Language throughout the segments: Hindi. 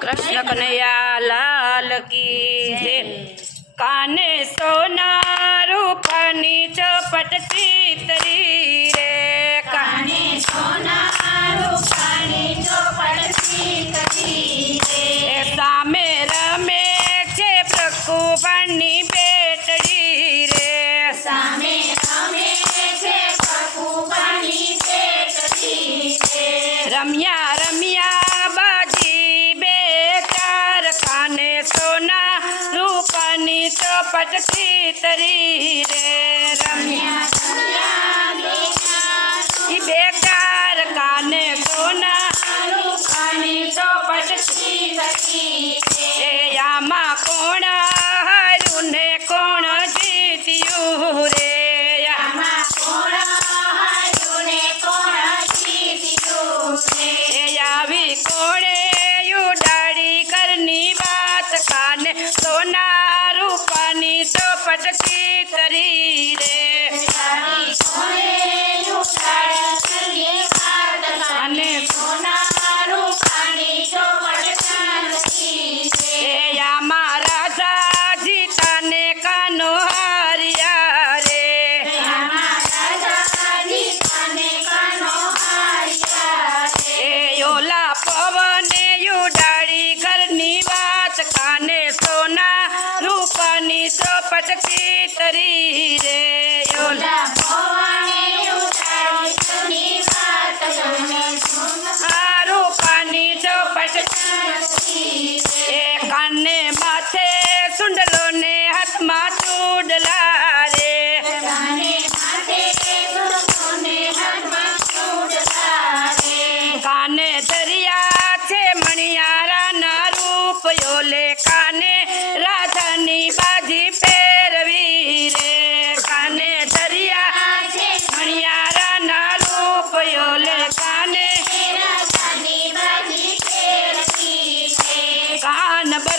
कृष्ण कन्हैया लाल की जय। काने सोना रूपनी चौपट चीतरी रे। काने सोना रूपनी चौपट पीतरी रे। सामे रमे छे प्रकु बनी बेटड़ी रे। सामे रमे छे प्रकु बनी बेटड़ी रे। रम्या લાગતી તરી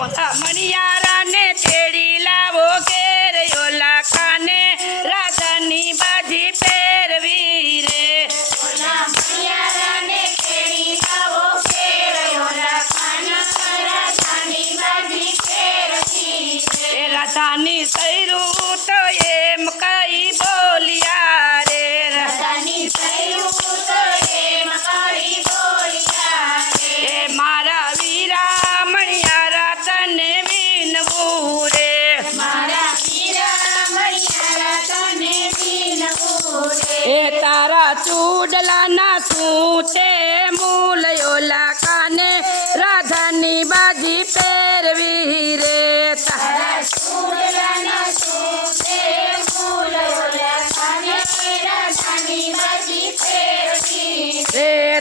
પોતા મણિયારા ને તેડી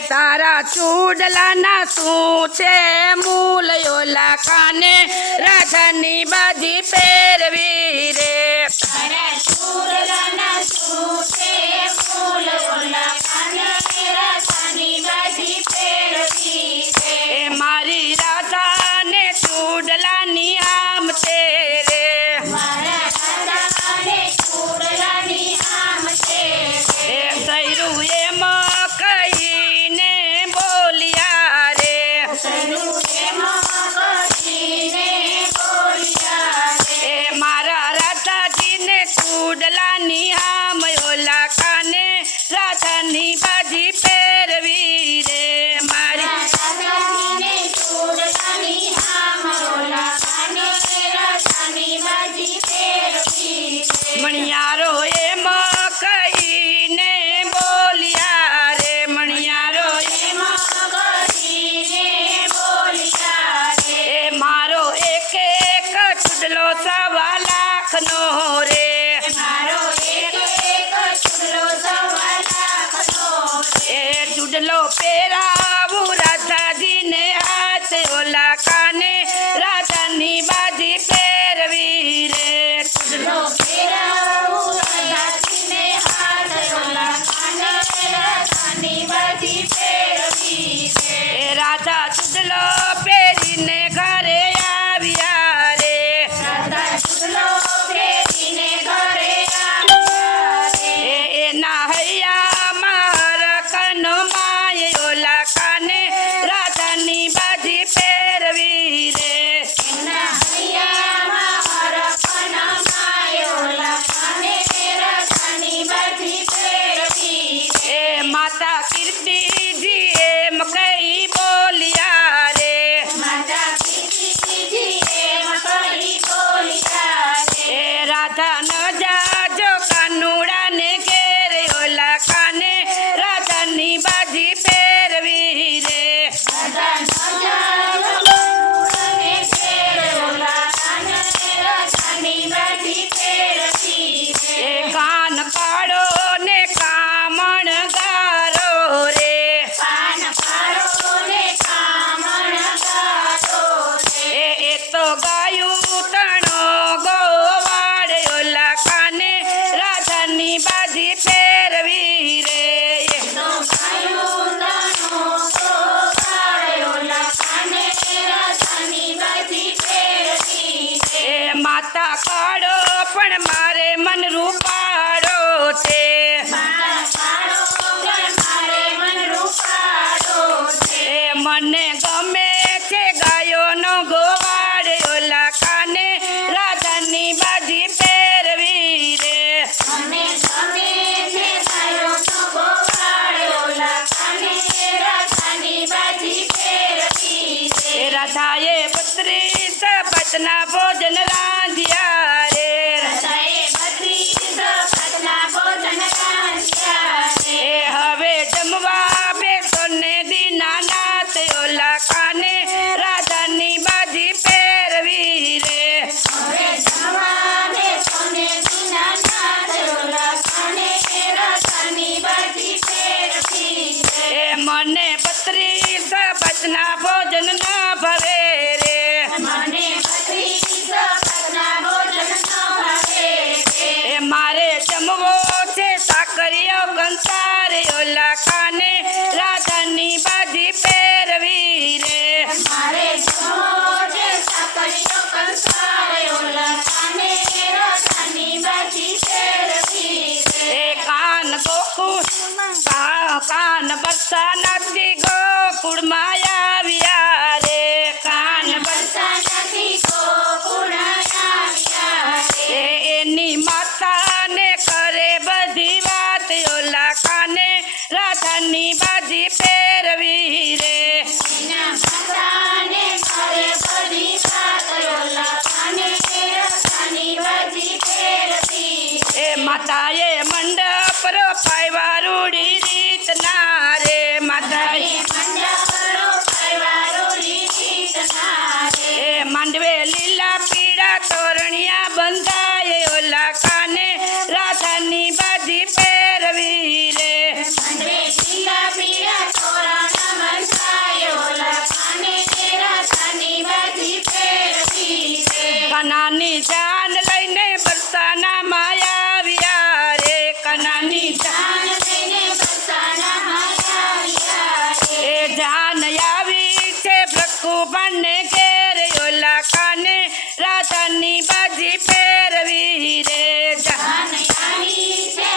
તારા ચૂડલાના શું છે મૂલ ઓલા કાને રાધાની બાજી પહેરવી રે એ મારી રાધાને ચૂડલાની આમ છે રે कान बरसा नदी गो कुड़माया बिया कान बरसा नदी गो कुड़माया बिया रे। एनी माता ने करे बदी बात ओला काने राधानी बाजी फेर वीरे माता ये मंडप रो पाईवा કનાની જાન લઈને બરસાના માયા આવ્યા રે. કનાની જાન લઈને બરસાના માયા એ જાન આવી છે ભ્રકુભાન ને ઘેર ઓલા કાને રાજાની બાજી પહેરવી રે. જાન આવી છે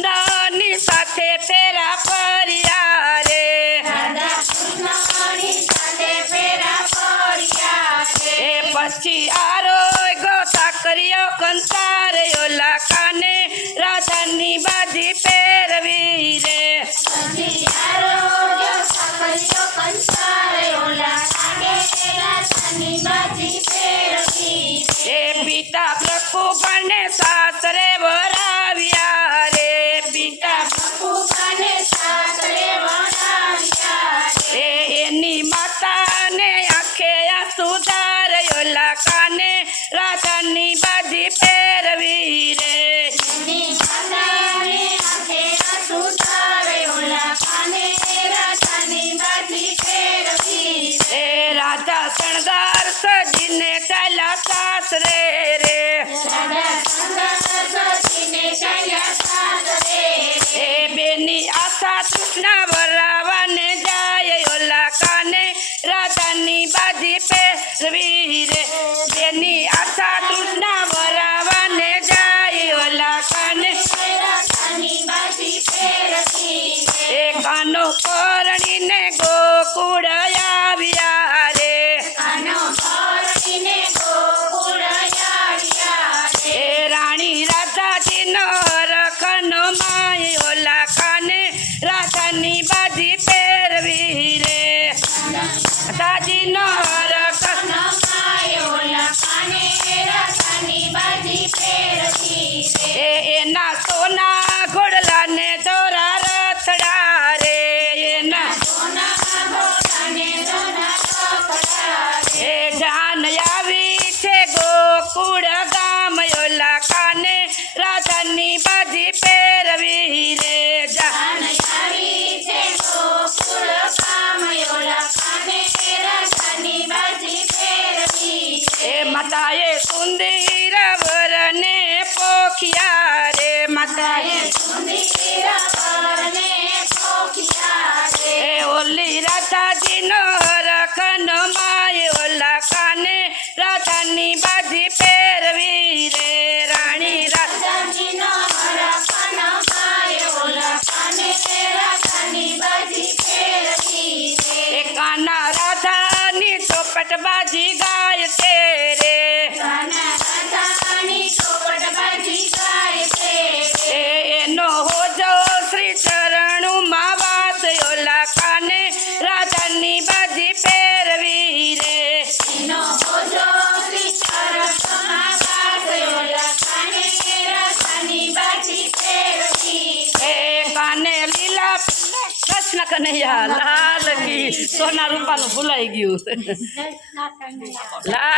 ਨਾਨੀ ਸਾਥੇ ਤੇਰਾ ਪਰ સણદાર સજીને ટાલા સાસરે લાલ કી સોના રૂપાનું ભૂલાઈ ગયું.